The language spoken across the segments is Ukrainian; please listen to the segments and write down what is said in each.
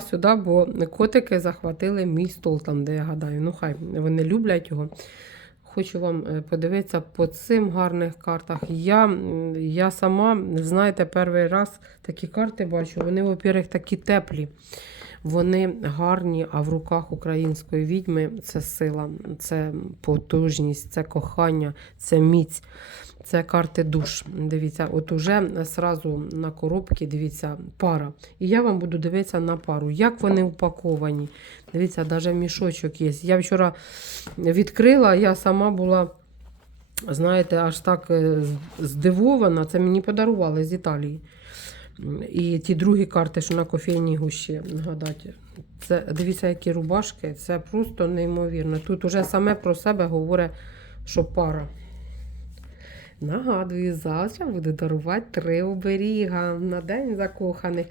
сюди, бо котики захватили мій стол там, де я гадаю. Ну, хай вони люблять його. Хочу вам е, подивитися по цим гарних картах. Я, я сама, знаєте, перший раз такі карти бачу. Вони, во-первых, такі теплі. Вони гарні, а в руках української відьми це сила, це потужність, це кохання, це міць. Це карти душ. Дивіться, от уже сразу на коробці, дивіться, пара. І я вам буду дивитися на пару. Як вони упаковані. Дивіться, навіть мішочок є. Я вчора відкрила, я сама була, знаєте, аж так е, здивована. Це мені подарували з Італії. І ті другі карти, що на кофейній гущі нагадати. Це дивіться, які рубашки. Це просто неймовірно. Тут уже саме про себе говорить, що пара. Нагадую, завтра буду дарувати три оберіга на день закоханих.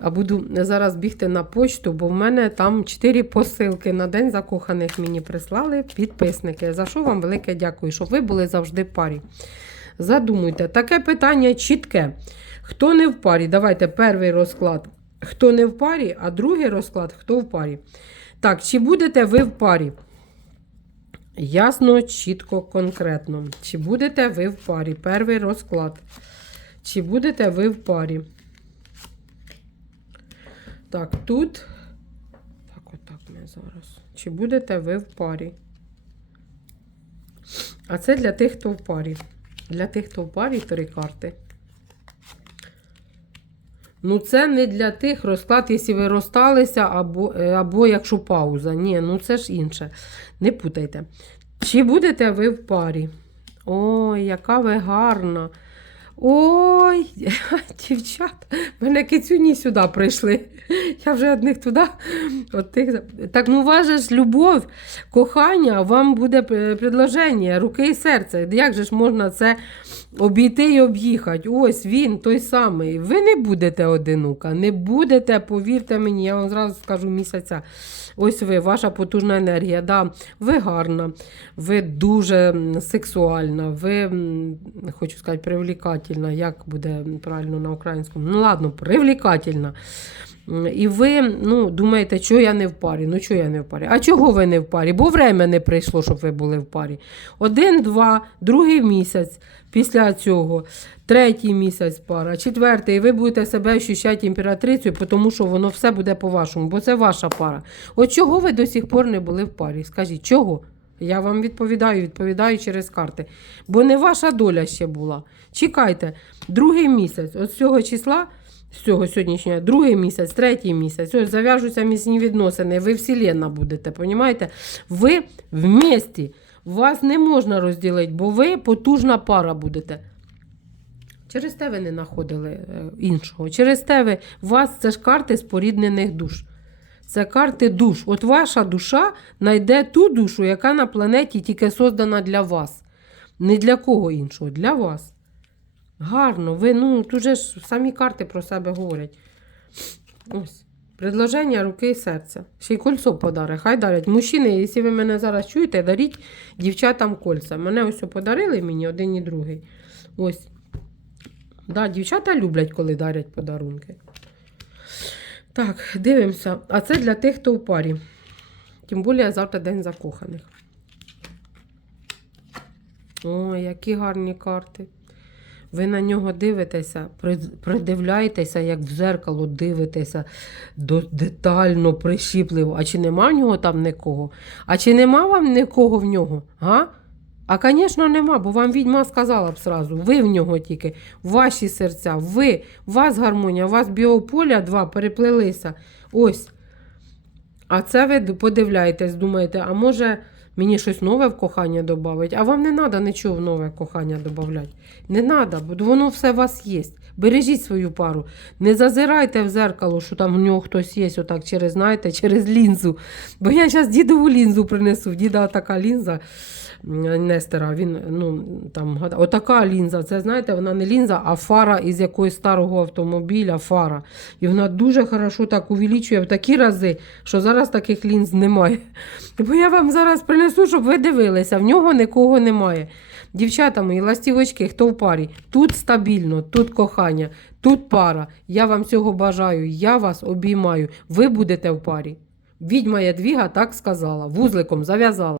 А буду зараз бігти на почту, бо в мене там чотири посилки на день закоханих мені прислали підписники. За що вам велике дякую, щоб ви були завжди парі. Задумуйте, таке питання чітке. Хто не в парі? Давайте перший розклад. Хто не в парі, а другий розклад хто в парі. Так, чи будете ви в парі? Ясно, чітко, конкретно. Чи будете ви в парі? Перший розклад. Чи будете ви в парі? Так, тут. Так, отак ми зараз. Чи будете ви в парі? А це для тих, хто в парі. Для тих, хто в парі, три карти. Ну, це не для тих розклад, якщо ви розсталися, або, е, або якщо пауза. Ні, ну це ж інше. Не путайте. Чи будете ви в парі? Ой, яка ви гарна. Ой, дівчат, мене кицюні сюди прийшли. Я вже одних туди. От тих... Так ну вас ж любов, кохання, вам буде предложення, руки і серце. Як же ж можна це обійти і об'їхати? Ось він той самий. Ви не будете одинука, не будете, повірте мені, я вам зразу скажу місяця. Ось ви, ваша потужна енергія. Да, ви гарна, ви дуже сексуальна, ви, хочу сказати, привлекательна. Як буде правильно на українському? Ну, ладно, привлекательна. І ви ну, думаєте, що я не в парі? Ну, що я не в парі? А чого ви не в парі? Бо время не прийшло, щоб ви були в парі. Один, два, другий місяць після цього, третій місяць пара, четвертий, і ви будете себе ощущати імператрицею, тому що воно все буде по-вашому, бо це ваша пара. От чого ви до сих пор не були в парі? Скажіть, чого? Я вам відповідаю, відповідаю через карти. Бо не ваша доля ще була. Чекайте, другий місяць, от з цього числа, з цього сьогоднішнього, другий місяць, третій місяць, ось зав'яжуться міцні відносини, ви вселенна будете, понімаєте? Ви вместе. Вас не можна розділити, бо ви потужна пара будете. Через те ви не знаходили е, іншого. Через те ви, вас це ж карти споріднених душ. Це карти душ. От ваша душа знайде ту душу, яка на планеті тільки создана для вас. Не для кого іншого, для вас. Гарно, ви, ну, тут же ж самі карти про себе говорять. Ось. Предложення руки і серця. Ще й кольцо подари. Хай дарять. Мужчини, якщо ви мене зараз чуєте, даріть дівчатам кольця. Мене ось подарили мені один і другий. Ось. Да, дівчата люблять, коли дарять подарунки. Так, дивимося. А це для тих, хто в парі. Тим більше завтра день закоханих. Ой, які гарні карти. Ви на нього дивитеся, придивляєтеся, як в зеркало дивитеся детально, прищіпливо. А чи нема в нього там нікого? А чи нема вам нікого в нього? Га? А, звісно, нема, бо вам відьма сказала б сразу. Ви в нього тільки, ваші серця, ви, у вас гармонія, у вас біополя два переплелися. Ось. А це ви подивляєтесь, думаєте, а може мені щось нове в кохання додати? А вам не треба нічого в нове кохання додати. Не треба, бо воно все у вас є. Бережіть свою пару. Не зазирайте в зеркало, що там в нього хтось є, отак через, знаєте, через лінзу. Бо я зараз дідову лінзу принесу. Діда така лінза Нестера. Він, ну, там, отака лінза. Це, знаєте, вона не лінза, а фара із якогось старого автомобіля, фара. І вона дуже хорошо так увеличує в такі рази, що зараз таких лінз немає. Бо я вам зараз принесу принесу, щоб ви дивилися. В нього нікого немає. Дівчата мої, ластівочки, хто в парі? Тут стабільно, тут кохання, тут пара. Я вам цього бажаю, я вас обіймаю. Ви будете в парі. Відьма Ядвіга так сказала, вузликом зав'язала.